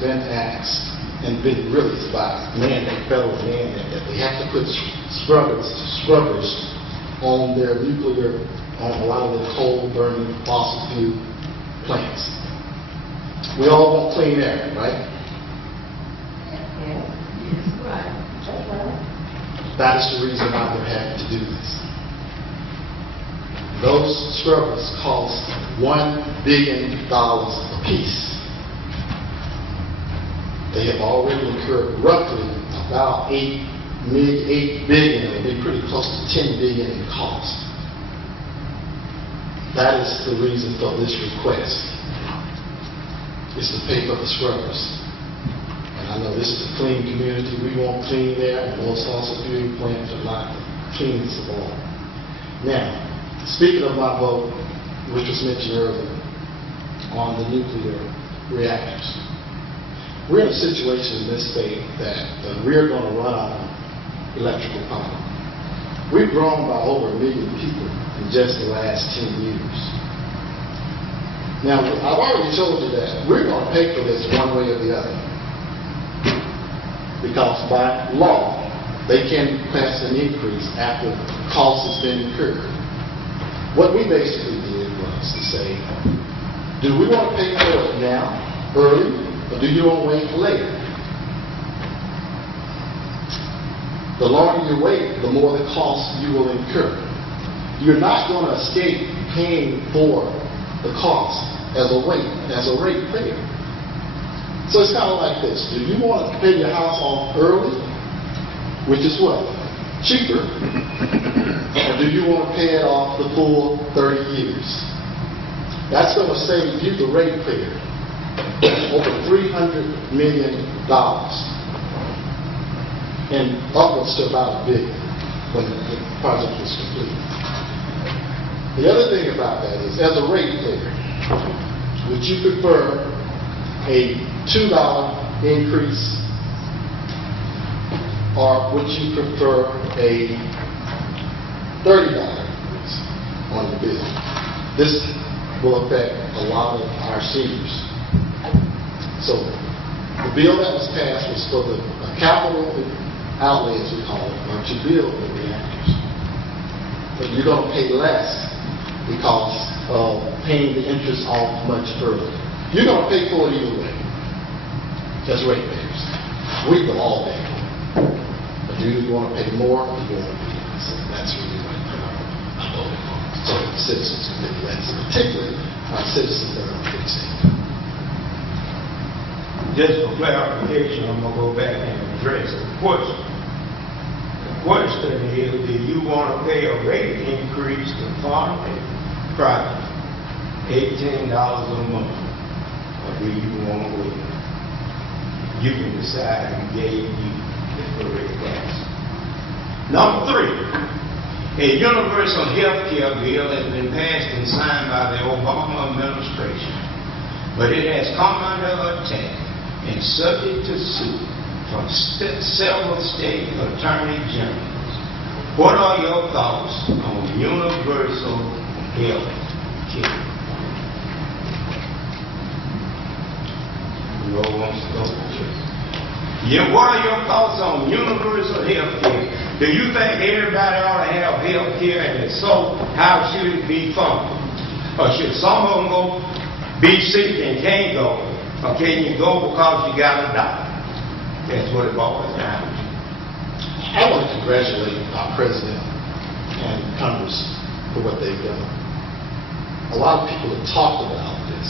been asked and been really by federal mandate that they have to put scrubbers on their nuclear, on a lot of the coal-burning fossil fuel plants. We all want clean air, right? Yeah, right. That's right. That is the reason why they're having to do this. Those scrubbers cost $1 billion a piece. They have already incurred roughly about $8 billion, it'll be pretty close to $10 billion in cost. That is the reason for this request, is to pay for the scrubbers. And I know this is a clean community. We want clean air, and those fossil fuel plants are not the cleanest of all. Now, speaking of my vote, which was mentioned earlier, on the nuclear reactors, we're in a situation in this state that we're going to run out of electrical power. We've grown by over 1 million people in just the last 10 years. Now, I've already told you that we're going to pay for this one way or the other. Because by law, they can pass an increase after the cost has been incurred. What we basically did was to say, do we want to pay for it now, early, or do you want to wait for later? The longer you wait, the more the cost you will incur. You're not going to escape paying for the cost as a rate payer. So it's kind of like this. Do you want to pay your house off early, which is what? Cheaper. Or do you want to pay it off the full 30 years? That's going to save you, the rate payer, over $300 million. And upwards to about $1 billion when the project was complete. The other thing about that is, as a rate payer, would you prefer a $2 increase, or would you prefer a $30 increase on the bill? This will affect a lot of our seniors. So the bill that was passed was for the capital outlay, as we call it, or to build the reactors. But you're going to pay less because of paying the interest off much further. You're going to pay for it either way, as ratepayers. We will all pay for it. But do you want to pay more or do you want to pay less? And that's really what I voted for. So the citizens can pay less, particularly our citizens that are on the state. Just for clarification, I'm going to go back and address the question. The question is, do you want to pay a rate increase to fund a project, $18 a month, or do you want to wait? You can decide who gave you the correct answer. Number 3, a universal health care bill has been passed and signed by the Obama administration, but it has come under attack and subject to suit from several state attorney generals. What are your thoughts on universal health care? Who wants to go first? Yeah, what are your thoughts on universal health care? Do you think everybody ought to have health care, and if so, how should it be funded? Or should some of them go be sick and can't go? Or can you go because you got a doctor? That's what it boils down to. I want to congratulate our President and Congress for what they've done. A lot of people have talked about this,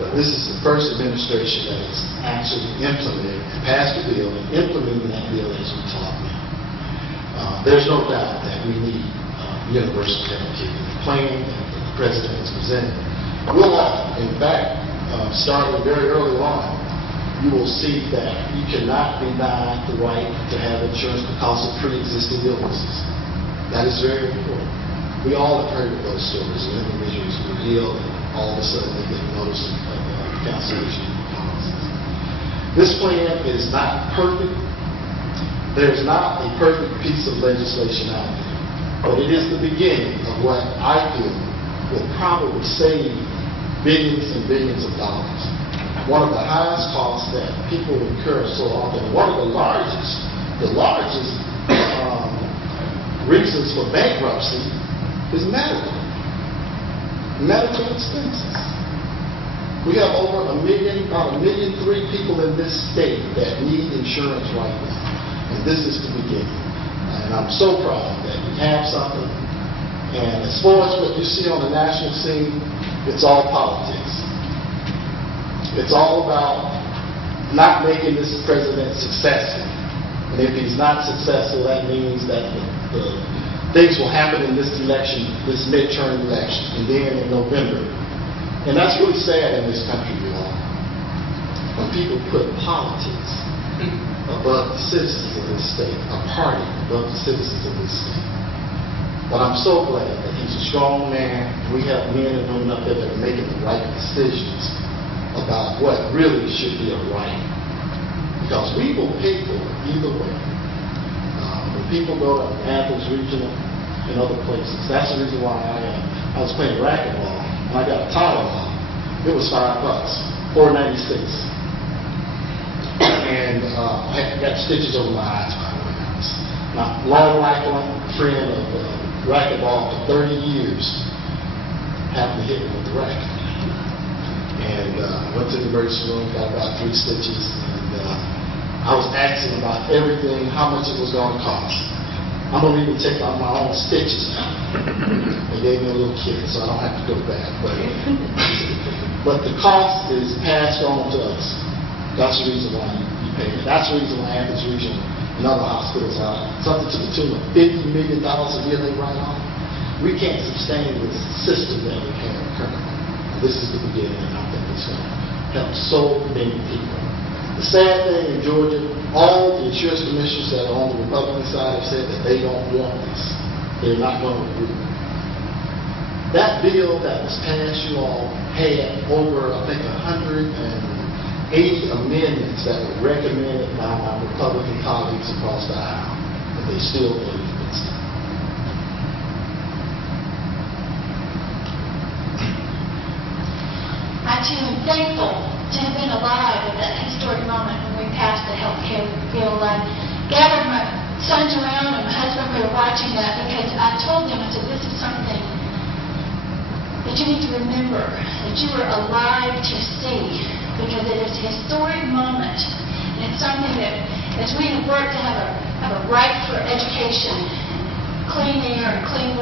but this is the first administration that has actually implemented and passed a bill and implementing that bill as we talk now. There's no doubt that we need universal health care. The plan that the President has presented will offer. In fact, starting very early on, you will see that you cannot deny the right to have insurance because of pre-existing illnesses. That is very important. We all have heard of those stories of individuals who are ill and all of a sudden they get a notice of cancellation policies. This plan is not perfect. There's not a perfect piece of legislation out there, but it is the beginning of what I feel will probably save billions and billions of dollars. one of the highest costs that people incur so often, one of the largest reasons for bankruptcy is medical expenses. We have over about 1.3 million people in this state that need insurance right now, and this is the beginning. And I'm so proud that we have something. And as far as what you see on the national scene, it's all politics. It's all about not making this president successful. And if he's not successful, that means that the things will happen in this election, this midterm election, and then in November. And that's really sad in this country, you all. When people put politics above the citizens of this state, a party above the citizens of this state. But I'm so glad that he's a strong man. We have men and women up there that are making the right decisions about what really should be a right. Because we will pay for it either way. When people go to Athens Regional and other places, that's the reason why I was playing racquetball. I got a Tylenol. It was $5, $4.96. And I got stitches over my eyes, by the way. My long-lifelong friend of racquetball for 30 years happened to hit me with the racket. And went to the emergency room, got about 3 stitches, and I was asking about everything, how much it was going to cost. I'm going to even take out my own stitches now. They gave me a little kit, so I don't have to go back. But the cost is passed on to us. That's the reason why you pay it. That's the reason why Athens Regional and other hospitals are something to the tune of $50 million a year they write off. We can't sustain this system that we have currently. This is the beginning, and I think it's going to help so many people. The sad thing in Georgia, all the insurance commissioners that are on the Republican side have said that they don't want this. They're not going to approve it. That bill that was passed, you all had over, I think, 180 amendments that were recommended by my Republican colleagues across the aisle, but they still voted against it. I too am thankful to have been alive at that historic moment when we passed the health care bill. I gathered my sons around and my husband, we were watching that because I told them, I said, this is something that you need to remember, that you were alive to see, because it is a historic moment. And it's something that, as we have worked to have a right for education, clean air, and clean